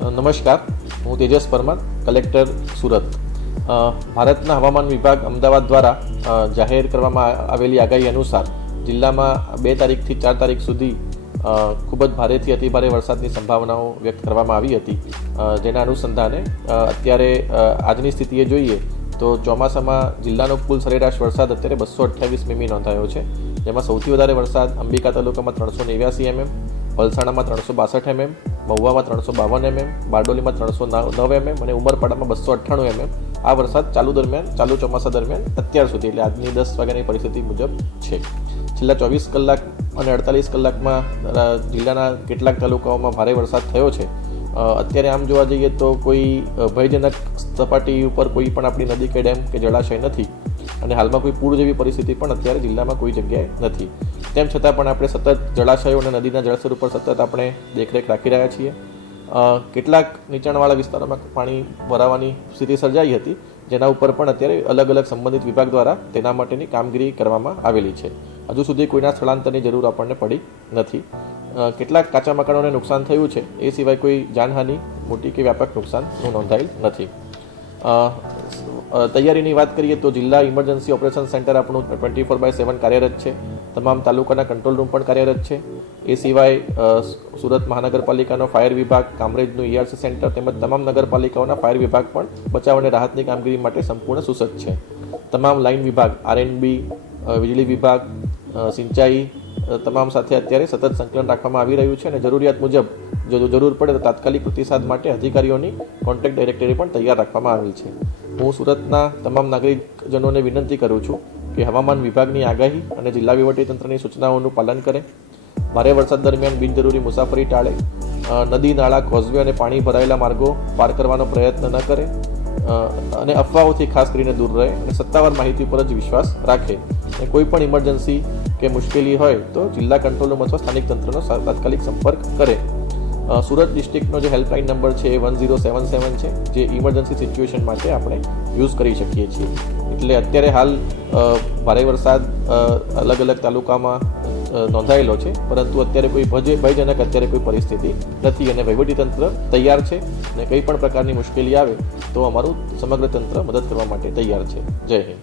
નમસ્કાર, હું તેજસ પરમાર, કલેક્ટર સુરત. ભારતના હવામાન વિભાગ અમદાવાદ દ્વારા જાહેર કરવામાં આવેલી આગાહી અનુસાર જિલ્લામાં 2 તારીખથી 4 તારીખ સુધી ખૂબ જ ભારેથી અતિભારે વરસાદની સંભાવનાઓ વ્યક્ત કરવામાં આવી હતી. જેના અનુસંધાને અત્યારે આજની સ્થિતિએ જોઈએ તો ચોમાસામાં જિલ્લાનો કુલ સરેરાશ વરસાદ અત્યારે 228 મીમી નોંધાયો છે. જેમાં સૌથી વધારે વરસાદ અંબિકા તાલુકામાં 389 mm, વલસાડમાં 362 mm, મહુવામાં 352 mm, બારડોલીમાં 309 mm અને ઉમરપાડામાં 298 mm આ વરસાદ ચાલુ ચોમાસા દરમિયાન અત્યાર સુધી એટલે આજની 10 વાગ્યાની પરિસ્થિતિ મુજબ છે. છેલ્લા 24 કલાક અને 48 કલાકમાં જિલ્લાના કેટલાક તાલુકાઓમાં ભારે વરસાદ થયો છે. અત્યારે આમ જોવા જઈએ તો કોઈ ભયજનક સપાટી ઉપર કોઈ પણ આપણી નદી કે ડેમ કે જળાશય નથી અને હાલમાં કોઈ પૂર જેવી પરિસ્થિતિ પણ અત્યારે જિલ્લામાં કોઈ જગ્યાએ નથી. તેમ છતાં પણ આપણે સતત જળાશયો અને નદીના જળસ્તર ઉપર સતત આપણે દેખરેખ રાખી રહ્યા છીએ. કેટલાક નીચાણવાળા વિસ્તારોમાં પાણી ભરાવાની સ્થિતિ સર્જાઈ હતી, જેના ઉપર પણ અત્યારે અલગ અલગ સંબંધિત વિભાગ દ્વારા તેના માટેની કામગીરી કરવામાં આવેલી છે. હજુ સુધી કોઈના સ્થળાંતરની જરૂર આપણને પડી નથી. કેટલાક કાચા મકાનોને નુકસાન થયું છે, એ સિવાય કોઈ જાનહાનિ મોટી કે વ્યાપક નુકસાન નોંધાયેલ નથી. તૈયારીની વાત કરીએ તો જિલ્લા ઇમરજન્સી ઓપરેશન સેન્ટર આપણું 24/7 કાર્યરત છે. તમામ તાલુકાના કંટ્રોલ રૂમ પણ કાર્યરત છે. એ સિવાય સુરત મહાનગરપાલિકાનો ફાયર વિભાગ, કામરેજનું ERC સેન્ટર તેમજ તમામ નગરપાલિકાઓના ફાયર વિભાગ પણ બચાવ અને રાહતની કામગીરી માટે સંપૂર્ણ સુસજ્જ છે. તમામ લાઇન વિભાગ, R&B, વીજળી વિભાગ, સિંચાઈ તમામ સાથે અત્યારે સતત સંકલન રાખવામાં આવી રહ્યું છે અને જરૂરિયાત મુજબ જો જરૂર પડે તો તાત્કાલિક પ્રતિસાદ માટે અધિકારીઓની કોન્ટેક્ટ ડાયરેક્ટરી પણ તૈયાર રાખવામાં આવેલ છે. હું સુરતના તમામ નાગરિકજનોને વિનંતી કરું છું કે હવામાન વિભાગની આગાહી અને જિલ્લા વહીવટીતંત્રની સૂચનાઓનું પાલન કરે. ભારે વરસાદ દરમિયાન બિનજરૂરી મુસાફરી ટાળે. નદી, નાળા, કોઝવે અને પાણી ભરાયેલા માર્ગો પાર કરવાનો પ્રયત્ન ન કરે અને અફવાઓથી ખાસ કરીને દૂર રહે અને સત્તાવાર માહિતી પર જ વિશ્વાસ રાખે. અને કોઈ પણ ઇમરજન્સી કે મુશ્કેલી હોય તો જિલ્લા કંટ્રોલ રૂમ અથવા સ્થાનિક તંત્રનો તાત્કાલિક સંપર્ક કરે. સુરત ડિસ્ટ્રિક્ટનો જે હેલ્પલાઇન નંબર છે એ 1077 છે, જે ઇમરજન્સી સિચ્યુએશન માટે આપણે યુઝ કરી શકીએ છીએ. એટલે અત્યારે હાલ ભારે વરસાદ અલગ અલગ તાલુકામાં નોંધાયેલો છે, પરંતુ અત્યારે કોઈ ભયજનક અત્યારે કોઈ પરિસ્થિતિ નથી અને વહીવટીતંત્ર તૈયાર છે અને કંઈ પણ પ્રકારની મુશ્કેલી આવે તો અમારું સમગ્ર તંત્ર મદદ કરવા માટે તૈયાર છે. જય હિન્દ.